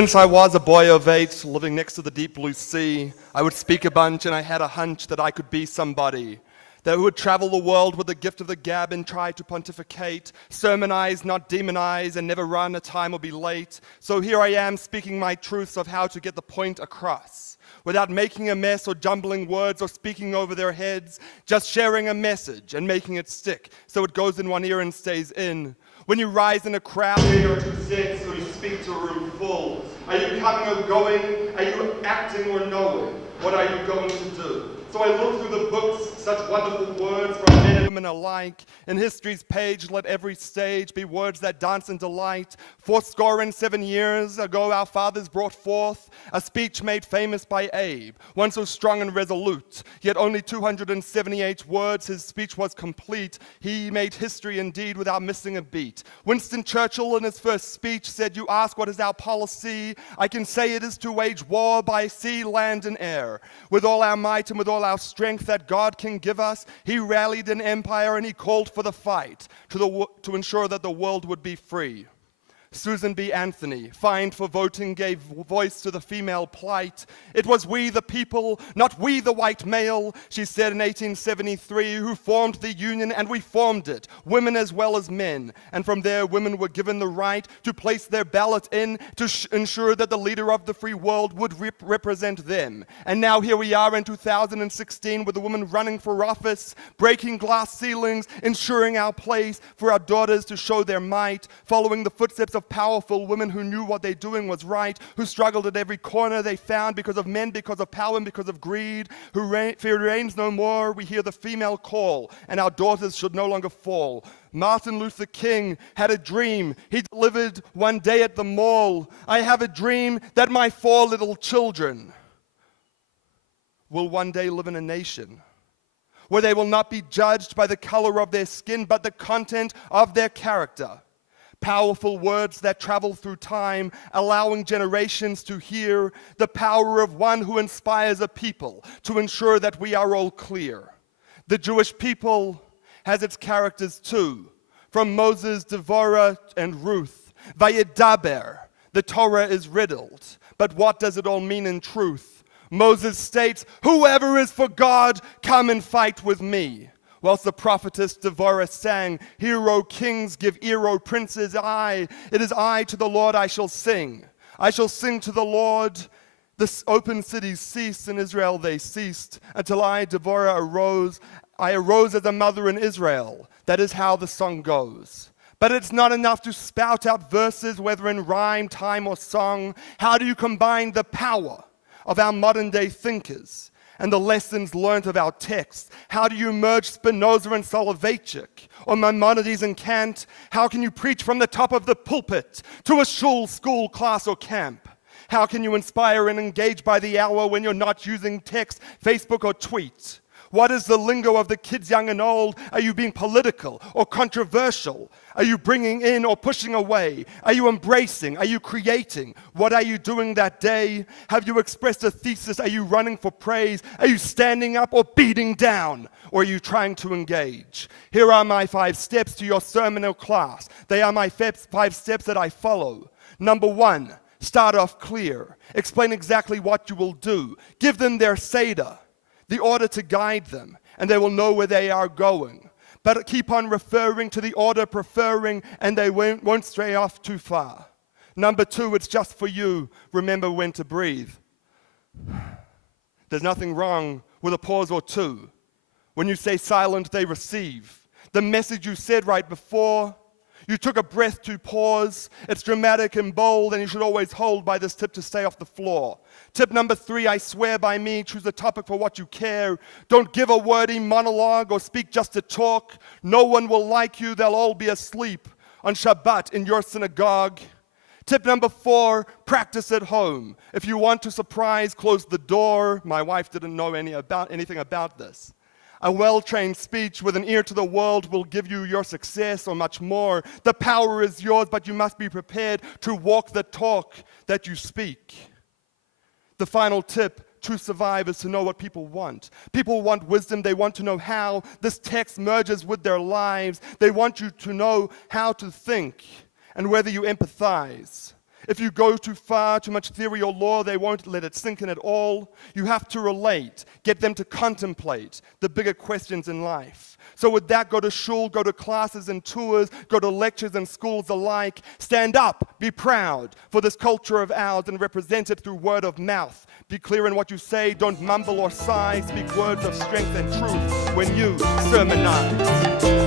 Since I was a boy of 8, living next to the deep blue sea, I would speak a bunch and I had a hunch that I could be somebody. That would travel the world with the gift of the gab and try to pontificate, sermonize, not demonize, and never run a time or be late. So here I am speaking my truths of how to get the point across, without making a mess or jumbling words or speaking over their heads, just sharing a message and making it stick so it goes in one ear and stays in. When you rise in a crowd, you're 2 cents, or you speak to a room full. Are you coming or going? Are you acting or knowing? What are you going to do? So I look through the books, such wonderful words from men and women alike. In history's page, let every stage be words that dance and delight. 7 years ago, our fathers brought forth a speech made famous by Abe, one so strong and resolute, yet only 278 words, his speech was complete. He made history indeed without missing a beat. Winston Churchill in his first speech said, "You ask what is our policy? I can say it is to wage war by sea, land, and air. With all our might and with all our strength that God can give us, he rallied an empire and he called for the fight to ensure that the world would be free." Susan B. Anthony, fined for voting, gave voice to the female plight. "It was we the people, not we the white male," she said in 1873, "who formed the Union, and we formed it, women as well as men. And from there, women were given the right to place their ballot in to ensure that the leader of the free world would represent them. And now here we are in 2016 with a woman running for office, breaking glass ceilings, ensuring our place for our daughters to show their might, following the footsteps of powerful women who knew what they're doing was right, who struggled at every corner they found because of men, because of power, and because of greed, fear reigns no more. We hear the female call, and our daughters should no longer fall." Martin Luther King had a dream he delivered one day at the mall. "I have a dream that my 4 little children will one day live in a nation where they will not be judged by the color of their skin, but the content of their character." Powerful words that travel through time, allowing generations to hear the power of one who inspires a people to ensure that we are all clear. The Jewish people has its characters too, from Moses, Devorah, and Ruth. Vayedaber, the Torah is riddled, but what does it all mean in truth? Moses states, "Whoever is for God, come and fight with me." Whilst the prophetess Devorah sang, "Hear, O kings, give ear, O princes, it is I to the Lord I shall sing. I shall sing to the Lord." The open cities ceased, in Israel they ceased, until I, Devorah, arose. I arose as a mother in Israel. That is how the song goes. But it's not enough to spout out verses, whether in rhyme, time, or song. How do you combine the power of our modern day thinkers and the lessons learned of our texts? How do you merge Spinoza and Soloveitchik, or Maimonides and Kant? How can you preach from the top of the pulpit to a shul, school, class, or camp? How can you inspire and engage by the hour when you're not using text, Facebook, or tweet? What is the lingo of the kids young and old? Are you being political or controversial? Are you bringing in or pushing away? Are you embracing? Are you creating? What are you doing that day? Have you expressed a thesis? Are you running for praise? Are you standing up or beating down? Or are you trying to engage? Here are my 5 steps to your sermon or class. They are my 5 steps that I follow. Number 1, start off clear. Explain exactly what you will do. Give them their Seder, the order to guide them, and they will know where they are going. But keep on referring to the order, preferring, and they won't stray off too far. Number 2, it's just for you. Remember when to breathe. There's nothing wrong with a pause or two. When you say silent, they receive. The message you said right before, you took a breath to pause. It's dramatic and bold, and you should always hold by this tip to stay off the floor. Tip number 3, I swear by me, choose a topic for what you care. Don't give a wordy monologue or speak just to talk. No one will like you. They'll all be asleep on Shabbat in your synagogue. Tip number 4, practice at home. If you want to surprise, close the door. My wife didn't know anything about this. A well-trained speech with an ear to the world will give you your success or much more. The power is yours, but you must be prepared to walk the talk that you speak. The final tip to survive is to know what people want. People want wisdom. They want to know how this text merges with their lives. They want you to know how to think and whether you empathize. If you go too far, too much theory or law, they won't let it sink in at all. You have to relate, get them to contemplate the bigger questions in life. So with that, go to shul, go to classes and tours, go to lectures and schools alike. Stand up, be proud for this culture of ours and represent it through word of mouth. Be clear in what you say, don't mumble or sigh. Speak words of strength and truth when you sermonize.